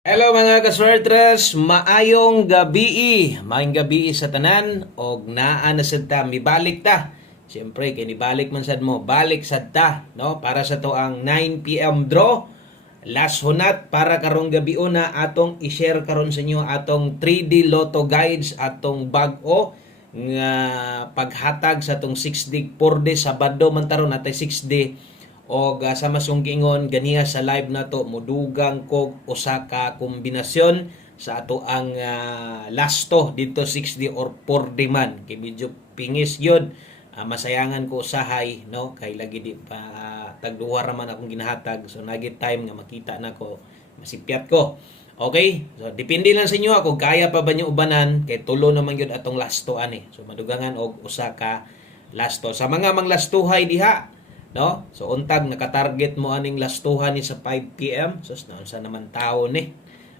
Hello mga kaswertres, maayong gabi. Maayong gabi sa tanan og naa na sad ta mibalik ta. Siyempre kay nibalik man sad mo, balik sad ta, no? Para sa to ang 9 PM draw. Last hunat para karong gabi una atong i-share karon sa inyo atong 3D Lotto guides atong bag-o nga paghatag sa atong 6D 4D Sabado man taron natay 6D o sa masungkingon ganiya sa live na to mudugang kog usa ka kombinasyon sa ato ang lasto dito 6D or 4D man kay medyo pingis yun. Masayangan ko usahay no kay lagi di pa tagduha ra man akong ginahatag so nagit time nga makita na ko masipyat ko. Okay? So depende lang sa inyo kung kaya pa ba niyo ubanan kay tulo naman gyud atong lasto ani. So madugangan og usa ka lasto. Sa mga manglastuhay diha no? So untag naka-target mo aning lastuhan ni sa 5 PM. So sa naman tao ni,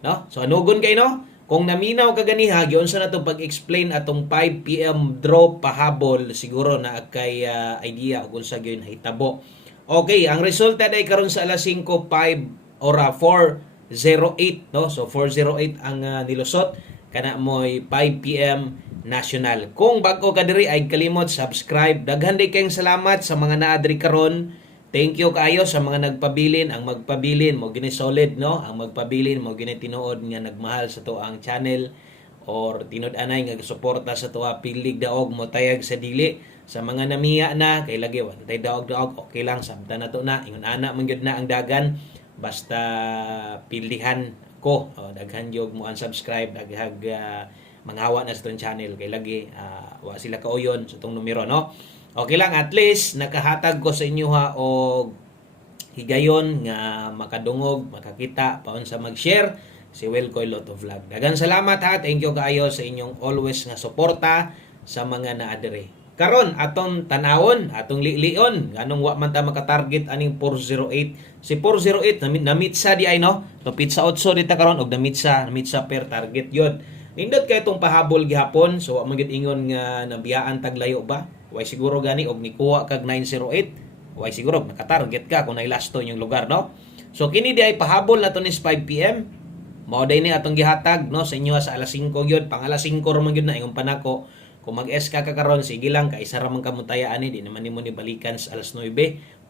no? So anugon kay no? Kung naminaw ka ganiha, giunsa na to pag-explain atong 5 PM draw pahabol siguro na kay idea ug unsa gyud hitabo. Okay, ang resulta day karon sa alas 5:05 or 4:08 no? So 4:08 ang nilusot kana moy 5 PM national. Kung bago ka diri ay kalimot subscribe. Daghan day kayong salamat sa mga naadri karon. Thank you kaayo sa mga nagpabilin. Ang magpabilin mo gini solid no. Ang magpabilin mo gini tinuod nga nagmahal sa to ang channel or tinud-anay nga suporta sa to pilig daog mo tayag sa dili. Sa mga namiya na kay lagi wa tay daog okay lang samtang nato na ingon ana man gyud na ang dagan basta pilihan ko. Daghan gyud mo unsubscribe daghag manghawa na sa itong channel kay lagi wa sila kauyon sa itong numero no. Okay lang at least nakahatag ko sa inyo ha og higayon nga makadungog makakita paon sa mag-share si Wilcoy Lotto Vlog. Daghang salamat ha, thank you kaayo sa inyong always nga suporta sa mga naadere. Karon atong tanawon atong lion nganong wa man ta maka-target aning 408 si 408 namitsa di ay no to pizza 8 dita karon og namitsa per target yun. Nindot kay itong pahabol gihapon so wa man gid ingon nga nabiyaan taglayo ba way siguro gani og nikuha kag 908 way siguro naka-target ka kung nailasto yung lugar no. So kini di ay pahabol nato ni 5 PM mao day ni atong gihatag no sa inyo sa alas 5 gyud pang alas 5 ra man gyud na ingon panako kung mag-SK ka karon sige lang kay isa ra man kamutaya ani di naman nimo ni balikan sa alas 9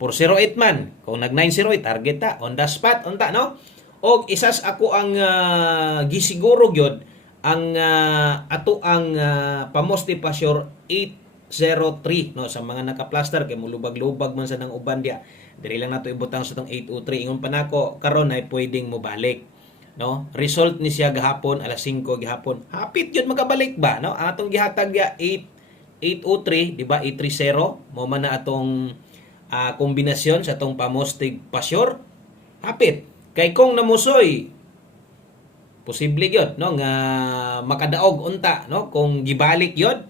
408 man kung nag 908 target ta on the spot unta no. Og isas ako ang gisiguro gyud ang ato ang pamoste pa sure 803 no sa mga naka-plaster kay mulubag-lubag man sa nang uban dia diri lang nato ibutang sa tong 803 ingon pa nako karon ay pwedeng mo balik no. Result ni siya gahapon alas 5 gihapon hapit yun makabalik ba no atong gihatag ya 803 di ba 830 mo man na atong kombinasyon sa atong pamoste pa sure hapit kay kung namusoy posible gyud no nga makadaog unta no kung gibalik yun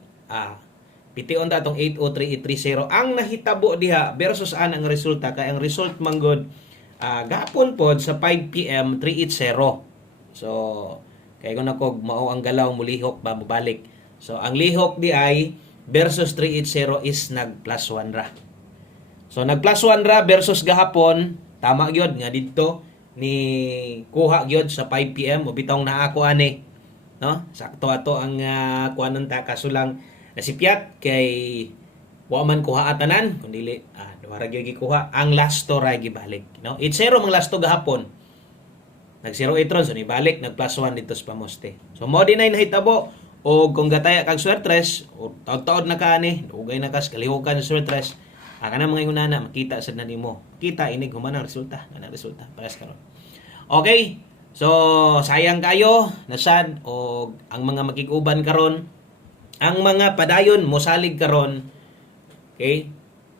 piti unta atong 803 830 ang nahitabo diha versus ang resulta kay ang result manggod gapon pod sa 5 PM 380 so kay kung nako mao ang galaw mulihok ba mobalik so ang lihok di ay versus 380 is nag plus 1 ra so nag plus 1 ra versus gahapon tama gyud nga didto ni kuha gyud sa 5 PM o bitong naa ako ani no sakto ato ang kuanon ta kaso lang nasipyat kay wa man kuha atanan kun dili duha ra gyud gikuha ang lasto ra gibalik no 80 mang lasto gahapon nag 08 ron so ni balik nag plus 1 dito sa pamoste so mo di nay nahitabo o kung gataya kag swertres o taod-taod na ka ani dugay na kas kalihukan sa swertres kana mga ingunana makita sad na nimo kita inig human ang resulta kanang resulta pares karon. Okay, so sayang kayo nasad og ang mga makig-uban karon ang mga padayon mosalig karon okay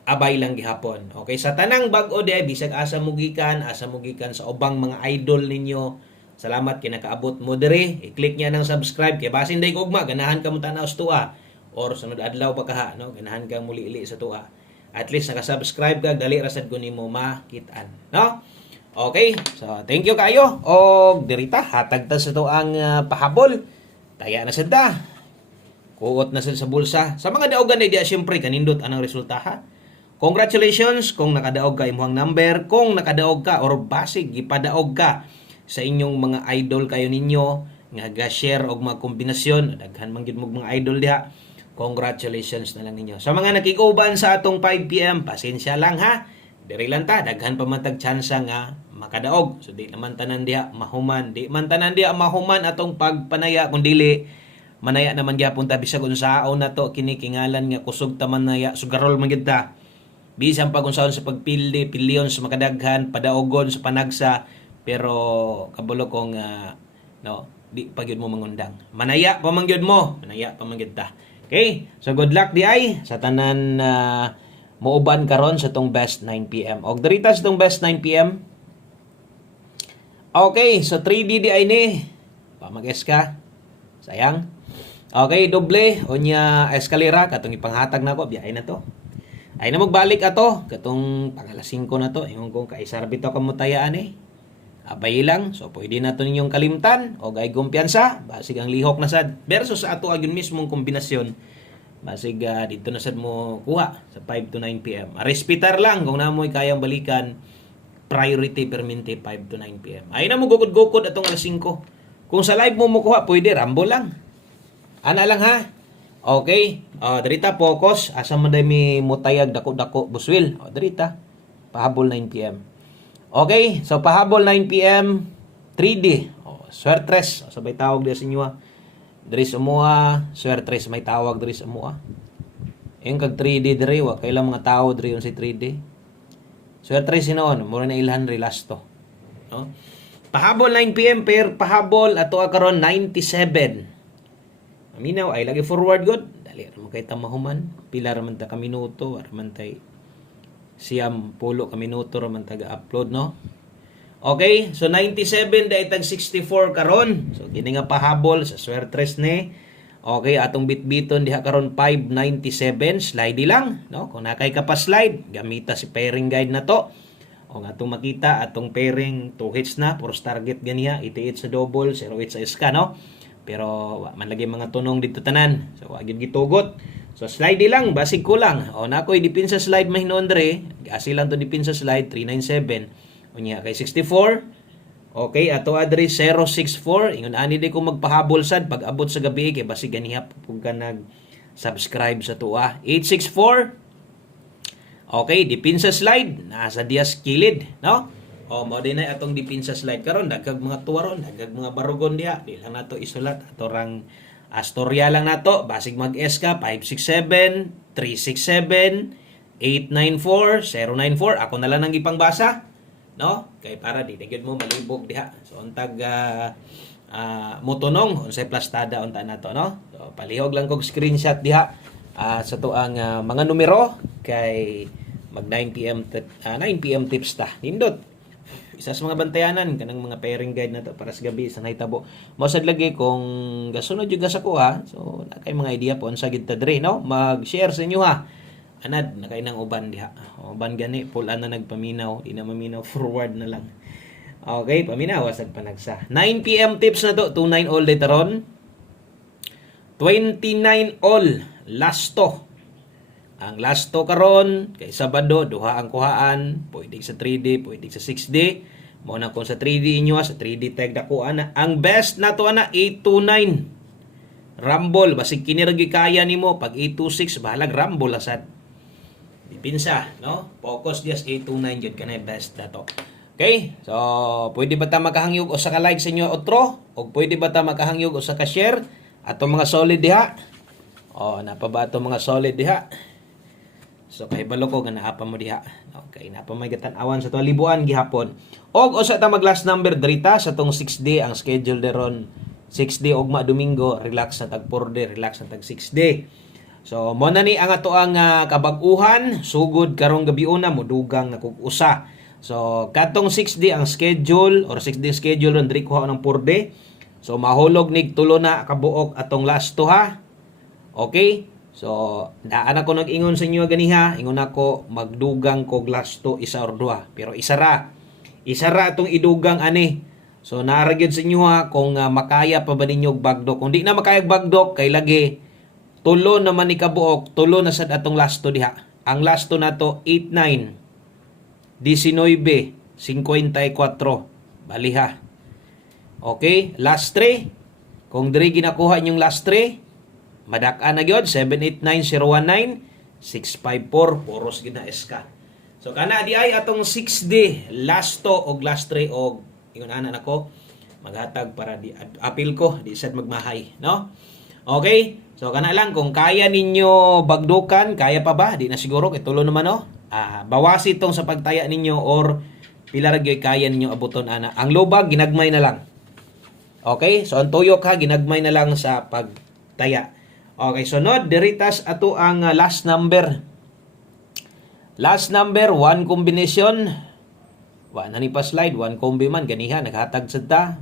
abay lang gihapon. Okay, sa tanang bag-o di bisag asa mugikan sa ubang mga idol ninyo salamat kay nakaabot mo diri i-click niya ng subscribe kay basin day gugma ganahan ka mo tanaw sa tuwa or sunod adlaw pa kaha no ganahan ka muli-ili sa tuwa at least naka-subscribe ka dali ra sad ko nimo makitaan no. Okay, so thank you kayo og dirita hatag ta sa to ang pahabol taya na sad ta kuot na sad sa bulsa sa mga daogan ni dia syempre kanindot anang resulta ha. Congratulations kung nakadaog ka imong number kung nakadaog ka or basig gipadaog ka sa inyong mga idol kayo ninyo nga ga-share og mga kombinasyon, daghan man gyud mo mga idol diha. Congratulations na lang ninyo. Sa mga nakikuban sa atong 5 PM, pasensya lang ha. Diri lang ta, daghan pa man tag tsansa nga makadaog. So di naman tanan diha mahuman, di man tanan diha mahuman atong pagpanaya kun dili manaya naman gyapon ta bisag unsaon na to kinikingalan nga kusog ta manaya sugarol man gyud ta. Bisan pag unsaon sa pagpildi, pilyon sa makadaghan, padaogon sa panagsa, pero kabulo kong no, di pa gyud mo mangundang. Manaya pa man gyud mo, manaya pa man gyud ta. Okay? So good luck di ay sa tanan muuban karon sa tong best 9 PM. Og diri ta sa tong best 9 PM. Okay, so 3D di ay ni. Pamag-es ka. Sayang. Okay, doble unya eskalera katong ipanghatag nako biyay na to. Ay na magbalik ato katong pang-alas 5 na to. Ingon ko kay sarbito kamutayaan eh. Abay lang, so pwede na to ninyong kalimtan o gay kumpiyansa, basig ang lihok na sad versus sa ato agyun mismong kombinasyon. Basig dito na sad mo kuha sa 5 to 9 PM. Respitar lang kung namoy kayang balikan. Priority permente 5 to 9 PM. Ay na mo gukod-gukod atong alas 5. Kung sa live mo kuha, pwede rambo lang. Ana lang ha. Okay. Darita focus. Asa man day mi mutayag dako-dako buswil. Darita. Pahabol 9 PM. Okay. So pahabol 9 PM 3D. Swertres. Sabay tawag dia sa inyo. Diri sa mua, swertres may tawag diri sa mua. Yung kag 3D diri wa kailang mga tao diri yung si 3D. Swertres sinon, mura na ilhan relasto. No? Pahabol 9 PM per pahabol ato karon 97. Aminaw ay lagi forward god. Dali ra mo kay tamahuman. Pila ra man ta ka minuto, ra man tay siyam pulo ka minuto ra man taga-upload no. Okay, so 97 dai tag 64 karon. So kini nga pahabol sa swertres ni. Okay, atong bitbiton diha karon 597 slide lang no. Kung nakay ka pa slide, gamita si pairing guide na to. O nga atong makita atong pairing 2 hits na, puro target ganiya, 88 sa double, 08 sa iska no. Pero man lagi mga tunong dito tanan. So agid gitugot. So slide lang, basig ko lang. O nakoy depensa slide mahinon dre. Asi lang to depensa slide 397. Unya kay 64. Okay, ato adre 064. Ingon ani di ko magpahabol sad pag abot sa gabi kay basig ganiha pug ka nag-subscribe sa tuwa. 864. Okay, depensa slide nasa dias kilid, no? O mo din na atong depensa slide karon dagag mga tuwaron, dagag mga barugon diha. Di lang nato isulat ato rang astorya lang nato, basig mag-S ka 567 367 894 094. Ako na lang nang ipangbasa, no? Kay para di gyud mo malibog diha. So untag motonong unsay plastada unta nato, no? So palihog lang kog screenshot diha sa tuang mga numero kay mag 9 PM 9 PM tips ta. Nindot. Isa sa mga bantayanan kanang mga pairing guide na to para sa gabi sa nahitabo. Mosad lagi kung gasunod jud sa ko ha. So na kay mga idea po unsa gid ta dre, no? Mag-share sa inyo ha. Anad na kay nang uban diha. Uban gani pulan na nagpaminaw, di na maminaw forward na lang. Okay, paminaw wasag panagsa. 9 PM tips na to, 29 all later on. 29 all lasto. Ang lasto karon kay Sabado duha ang kuhaan, pwede sa 3D, pwede sa 6D. Mo na kung sa 3D inyo sa 3D tag dako ana. Ang best nato ana 829. Rumble basig kini ra kaya nimo pag 826 bahalag rumble asad. Dipinsa, no? Focus just 829 jud kanay best nato. Okay? So, pwede ba ta makahangyog o sa ka-like sa inyo otro? O pwede ba ta makahangyog o sa ka-share? Ato mga solid diha. O, napa ba ato mga solid diha? So, kahibalo ko nga naapa mo diha. Okay, naapa may gatan-awan sa 2,000 gihapon. Og usa ta mag last number drita sa tong 6D ang schedule deron 6D ugma Domingo, relax na tag 4D, relax na tag 6D. So mo na ni ang ato ang kabag-uhan sugod karong gabi una modugang nakukusa. So katong 6D ang schedule or 6D schedule ron diri kuha ng 4D. So mahulog nig tulo na kabuok atong last to ha. Okay? So, daan ako nag-ingon sa inyo ganiha, ingon ako magdugang ko glass to isa or duha. Pero isa ra itong idugang ani. So, naaragyod sa inyo ha, kung makaya pa ba ninyo bagdok. Kung di na makaya bagdok, kay lagi, tulo naman ni kabuok, tulo na sad atong last to diha. Ang last to na to, 89, 19, 54. Bali ha. Okay, last 3. Kung diri ginakuha inyong last 3, madak-an na gyud 789019 654 puros gina SK. So kana di ay atong 6D last 2 og last 3 og ingon ana nako maghatag para di apil ko di sad magmahay, no? Okay? So kana lang kung kaya ninyo bagdukan, kaya pa ba? Di na siguro kay tulo naman no. Bawasi itong sa pagtaya ninyo or pila ra gyud kaya ninyo abuton ana. Ang lubag ginagmay na lang. Okay? So ang tuyok ha ginagmay na lang sa pagtaya. Okay, sunod diritas ato ang last number. Last number 1 combination. Wa na ni pa slide 1 combi man ganiha naghatag sad ta.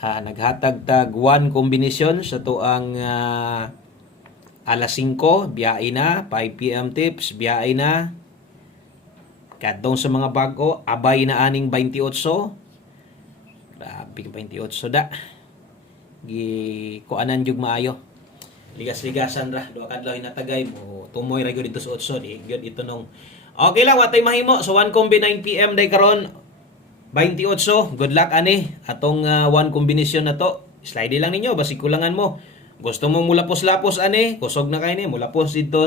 Naghatag tag 1 combination sa to ang alas 5 biyai na 5 PM tips biyai na kadtong sa mga bago abay na aning 28. Grabe 28 da. Kuanan jug maayo. Ligas-ligasan ra duha kadlaw hinatagay mo tumoy ra gyud dito sa 8 di gyud ito nung okay lang watay mahimo so 1 combi 9 PM day karon 28 good luck ani atong 1 combination na to slide lang ninyo basi kulangan mo gusto mo mulapos-lapos ani kusog na kay ni mulapos dito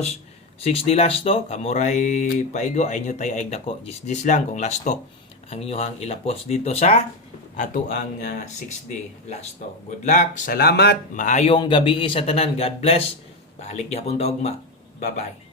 60 last to kamuray paigo ay nyo tay aig dako gis lang kung last to ang inyohang ilapos dito sa ato ang 6D last to. Good luck, salamat, maayong gabi sa tanan. God bless. Balik gyapon ta ugma. Bye-bye.